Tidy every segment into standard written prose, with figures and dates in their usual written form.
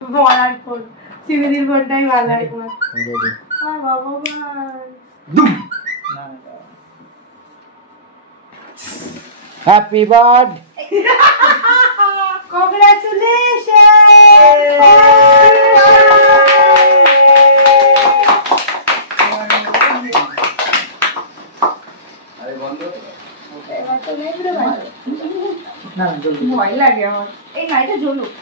মরার ফোন সিমিদির ফোনটাই ভালো একবার হ্যাপি বার্থডে ভয় লাগে আমার এই লাইটটা জ্বলুক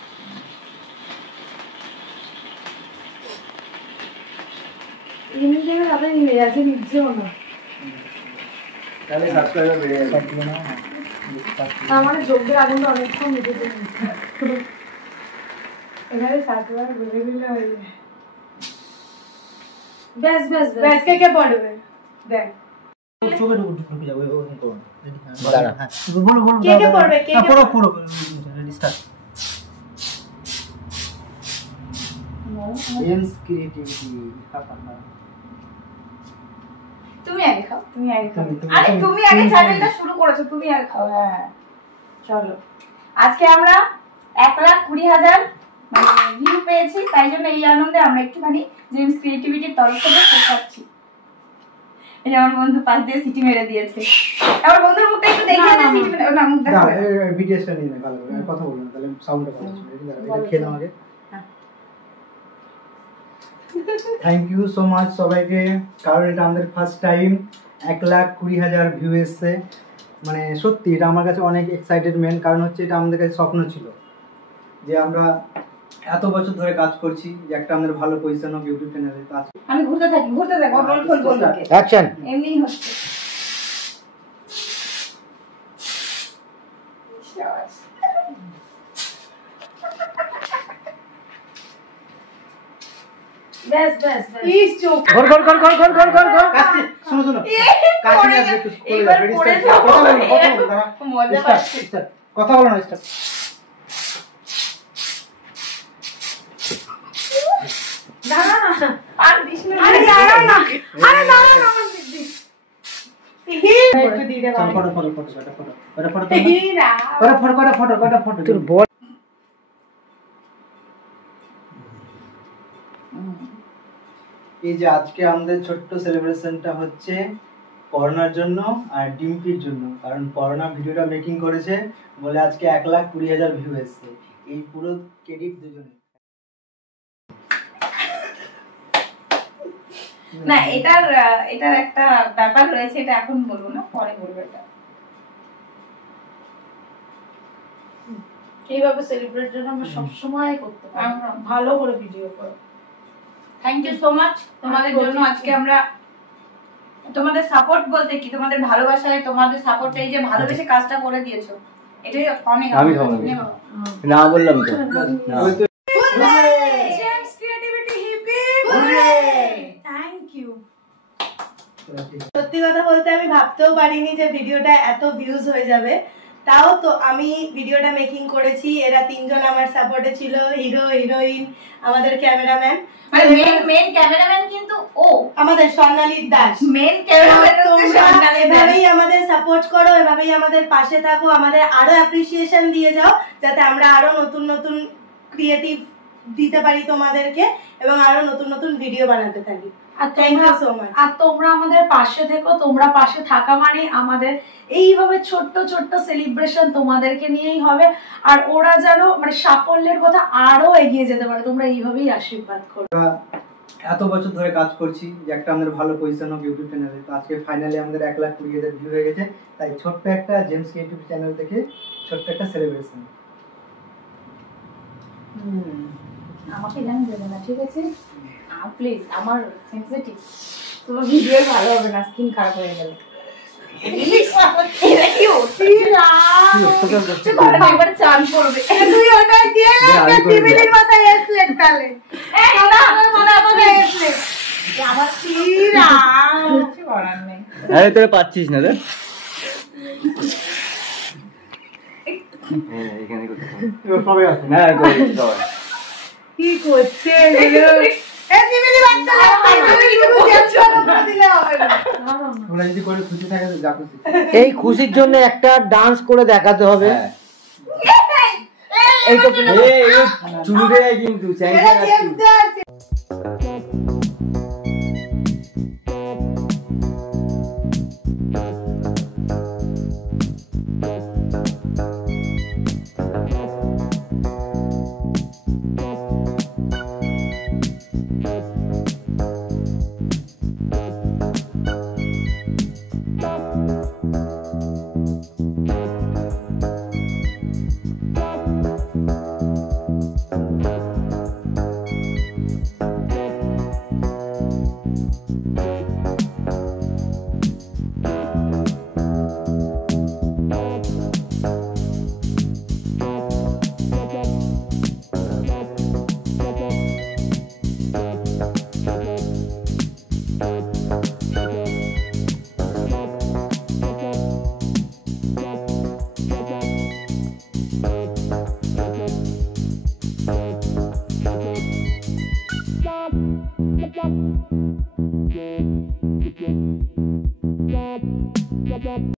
আমার যোগ্যের আগুনটা অনেকক্ষণ নিতেছে এখানে সাতবার ঘুরে দিলে হয়ে যায় ব্যাস ব্যাস ব্যাস কে পড়বে দেখ চোখে ঢুকে যাবে বলো কে পড়বে কে পড়ো রেডি স্টার্ট জেমস ক্রিয়েটিভিটি তুমি আগে খাও আরে তুমি আগে চ্যানেলটা শুরু করেছো তুমি আগে খাও হ্যাঁ চলো আজকে আমরা 1,20,000 মানে ভিউ পেয়েছি তাই জন্য এই আনন্দে আমরা একটুখানি জেমস ক্রিয়েটিভিটির তরফ থেকে খাচ্ছি এই যে আমার বন্ধু পাশ দিয়ে সিটি মেরে দিয়েছে আমার বন্ধুর মুখটা একটু দেখিয়ে দে সিটি মেরে না মুখ দেখো ভিডিওটা নিয়ে নে ভালো করে কথা বলুন তাহলে সাউন্ডটা ভালো আসবে এটা খেয়ে নাও আগে থ্যাংক ইউ সো মাচ সবাইকে কারণ এটা আমাদের ফার্স্ট টাইম 1,20,000 ভিউ এসছে মানে সত্যি এটা আমার কাছে অনেক এক্সাইটেডমেন্ট কারণ হচ্ছে এটা আমাদের কাছে স্বপ্ন ছিল যে আমরা এত বছর ধরে কাজ করছি যে একটা আমাদের ভালো পজিশন হোক ইউটিউব চ্যানেলে কাজ আমি ঘুরতে থাকি রোল খোল বলবো অ্যাকশন এমনিই হচ্ছে ব্যাস ব্যাস প্লিজ চুপ কর শুনো কাছে নিয়ে আসবে একটু করে রেডি স্টার্ট কথা বলো না স্টার্ট দাঁড়া না আর বিষ্ণু আরে দাঁড়া না আমার দিদি একটু দিয়ে দে ফটো তোর বল এই যে আজকে আমাদের ছোট্ট সেলিব্রেশনটা হচ্ছে করোনার জন্য আর ডিম্পির জন্য কারণ করোনা ভিডিওটা মেকিং করেছে বলে আজকে 1,20,000 ভিউ এসেছে এই পুরো ক্রেডিট দুজনে না এটার একটা ব্যাপার রয়েছে এটা এখন বলবো না পরে বলবো এটা এইভাবে সেলিব্রেট জন্য আমরা সব সময় করতে পারি ভালো করে ভিডিও করো থ্যাংক ইউ সো মাচ তোমাদের জন্য আজকে আমরা তোমাদের সাপোর্ট বলতে কি তোমাদের ভালোবাসায় তোমাদের সাপোর্টে এই যে ভালোবেসে কাজটা করে দিয়েছো এটাই অনেক আমি না বললাম তো জেমস ক্রিয়েটিভিটি হিপি থ্যাংক ইউ সত্যি কথা বলতে আমি ভাবতেও পারিনি যে ভিডিওটা এত ভিউজ হয়ে যাবে তাও তো আমি ভিডিওটা মেকিং করেছি এরা তিনজন আমার সাপোর্টে ছিল হিরো হিরোইন আমাদের ক্যামেরাম্যান মানে মেন ক্যামেরাম্যান কিন্তু ও আমাদের স্বর্ণালী দাস মেন ক্যামেরাম্যান হচ্ছে স্বর্ণালী দাস এভাবেই আমাদের সাপোর্ট করো এভাবেই আমাদের পাশে থাকো আমাদের আরো অ্যাপ্রিসিয়েশন দিয়ে যাও যাতে আমরা আরো নতুন নতুন ক্রিয়েটিভ দিতে পারি তোমাদেরকে এবং আরো নতুন নতুন ভিডিও বানাতে থাকি আর তোমরা আমাদের পাশে থেকো তোমরা পাশে থাকা মানে আমাদের এইভাবে ছোট্ট ছোট্ট সেলিব্রেশন তোমাদেরকে নিয়েই হবে আর ওরা যেন মানে সাফল্যের কথা আরো এগিয়ে যেতে পারে তোমরা এইভাবেই আশীর্বাদ করো এত বছর ধরে কাজ করছি যে একটা আমাদের ভালো পজিশন হোক ইউটিউব চ্যানেলে তো আজকে ফাইনালি আমাদের 1,20,000 ভিউ হয়ে গেছে তাই ছোট্ট একটা জেমস ইউটিউব চ্যানেল থেকে ছোট্ট একটা সেলিব্রেশন আমাকে জানি দেবে না ঠিক আছে প্লিজ আমার সেনসিটিভ তোমার ভিডিও ভালো হবে না স্কিন খারাপ হয়ে গেল চান করবে তুই ওটা দিয়ে টিভির মাথায় এসলেট কালে আরে তোরা পাচ্ছিস না রে এখানে সবাই আছে হ্যাঁ কি করছে এই খুশির জন্য একটা ডান্স করে দেখাতে হবে এই তো চুলু দেয় কিন্তু এটা জেমস দা